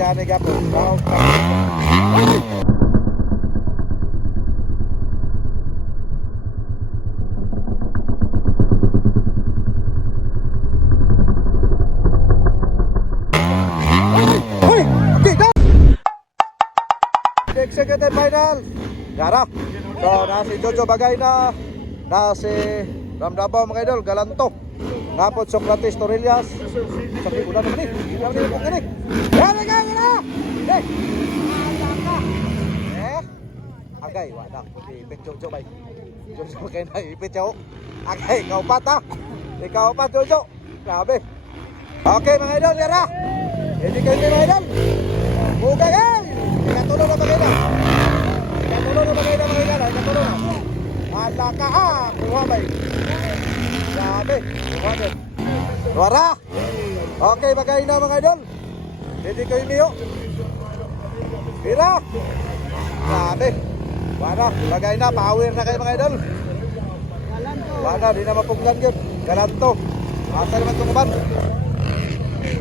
siya ni Gapo. Executive final. Gara. So, na si Jojo Bagay na si Ramdabaw mga idol, Galanto. Napot Socrates Torrillas. Sabi ulan naman eh. Sabi mo gani. Gara na. Agay, wala. Ipit Jojo bay. Jojo kay na ipit siya. Agay, ikaw pat ha. Ikaw pat Jojo. Grabe. Okay mga idol, gara. Hindi kayo mga idol. Bugay ay. Ikatulo na bagay na. Ikatulo na bagay na mga idol. Ikatulo na. Ala ka ha. Kuha bay. Grabe. Kuha bay. Luara. Okay bagay na mga idol. Hindi kayo niyo. Pira. Grabe. Wala. Bagay na. Power na kayo mga idol. Wala. Di na mapunggan yun. Galanto. Asa naman tumuban.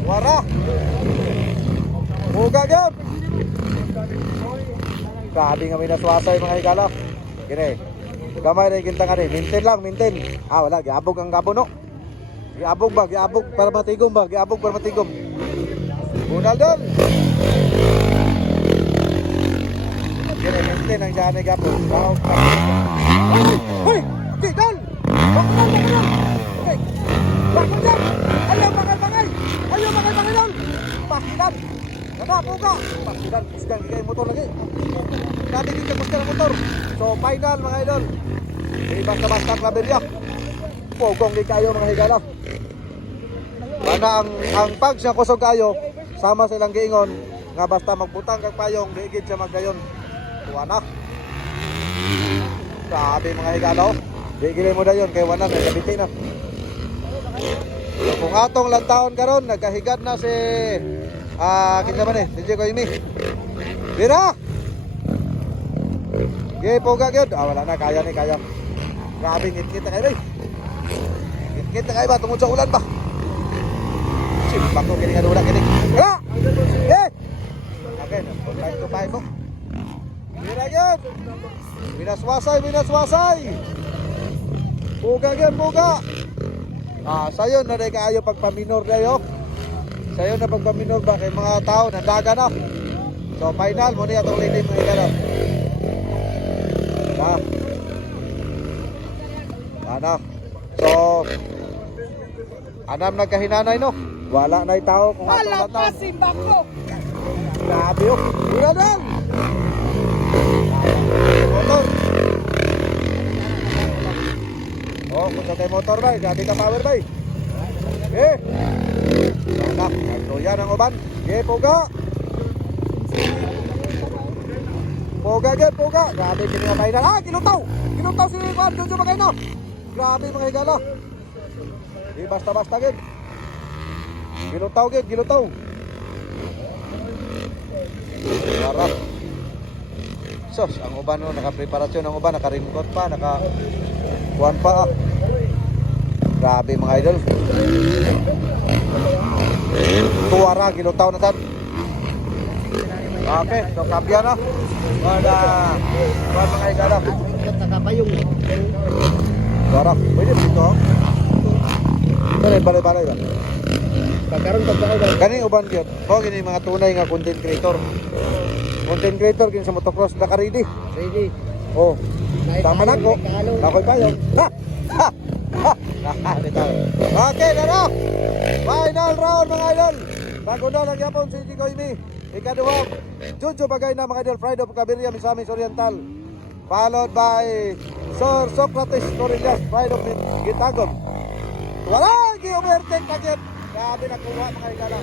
Luara. Buga yun. Grabe nga may naswasay mga higala. Gini. Gamay na yung gintangan eh. Mintin lang, mintin. Wala. Giabog ang gabo no. Giabog ba? Giabog para matigom ba? Giabog para matigom. Bunal doon. Gini, mintin ang siya ni Gapo. Hoy! Okay, dal! Bakal! Okay. Bakal dyan! Ayaw bakal! Ayaw bakal dal! Pakilan! Nanapo ka! Pakilan! Pusgang higay motor lagi. Grabe din yung pusgang motor. So, final mga idol. Hindi basta-basta klaberya. Pogong di kayo mga higala. Bana ang pag siya kusog kayo, sama silang giingon, nga basta magbutang kag payong, diigid siya magdayon. Tuwa na. Grabe mga higala. Diigilin mo dayon, kay wanan, nagabiti na. So, kung atong lantahon karon nagkahigad na si kita man eh, DJ Koimi. Dira! Gay poga gyud. Wala na, kaya ni kaya. Grabe ngit-ngit na kayo. Ngit-ngit na kayo ba tungod sa ulan ba? Simpak ko kini kadula kini. Ha! Okay, time to time mo. Dira gyud. Binaswasay. Poga gyud, poga. Sayon na day kaayo pagpaminor dayo. Sayo na pagpaminor ba kay mga tao nandaga na. So final mo niya itong leading mga ikalap. Ano? So anam nagkahinanay no. Wala na tao kung atong Wala pa si Bako. Grabe yun. Wala doon. Motor. Kung sa tayo motor bay, gabi ka power bay. Anak, nagtuyan ang uban. Poga. Poga. Grabe, kinimapay na. Kinutaw si Juan. Jojo Bagay na. Grabe mga higala. Di basta-basta gid. Ginutaw. Harap. Sos, ang uban no, naka-preparasyon ang uban, naka-rimkot pa, naka-kuhan pa. Grabe mga idol. Tuwara, ginutaw na sad. Okay, so kapya na. Mga higala. Nakapayong. Tuwara, pwede dito. Balay ba? Pagkaroon pagkaroon. Kaning uban gyud. Gini mga tunay nga content creator. Content creator gini sa motocross naka-ready. Ready. Tama na ko. Nakoy payo. Okay, laro. Final round mga idol. Bago na lang yapon si Koimi. Ikaduha, Jojo Bagay na mga idol. Pride of Cabiria, Misamis Oriental. Followed by Sir Socrates Torrillas, Pride of Gitagon. Wala, gi-overtake kagit. Grabe nakuha mga igala.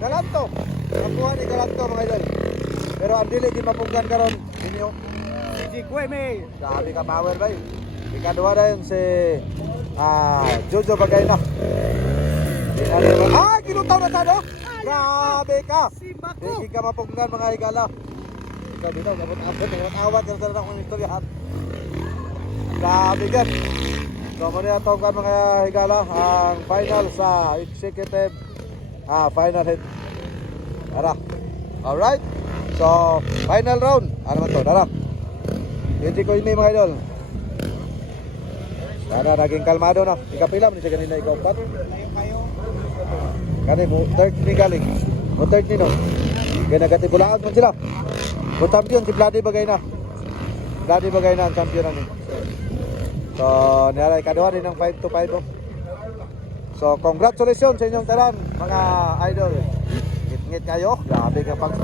Galanto. Nakuha ni Galanto mga idol. Pero ang dili di mapunggan karon ninyo. Hindi ko may. Grabe ka power bay. Ikaduha na yun si Jojo Bagay na. Ginutaw na tado. Grabe ka. Hindi ka mapunggan mga igala. Ikaw dito, gabot-awat ka sa akong istoryahan. Grabe gan. So muna itong mga higala ang final sa executive final hit. Tara. Alright. So, final round. Ano man to? Dara. Hindi ko ini mga idol. Dara, naging kalmado na. Ikapila mo siya kanina ikaw. Pat? Kani mo, third ni galing. Mo third ni no. Kaya nagatibulaan mo sila. Mo champion si Vladi Bagay na. Vladi Bagay na ang champion na ni. So, nilalay kaduha din ng 5 to 5. So, congratulations sa inyong tanan, mga idol. Ngit-ngit kayo. Grabe ka pang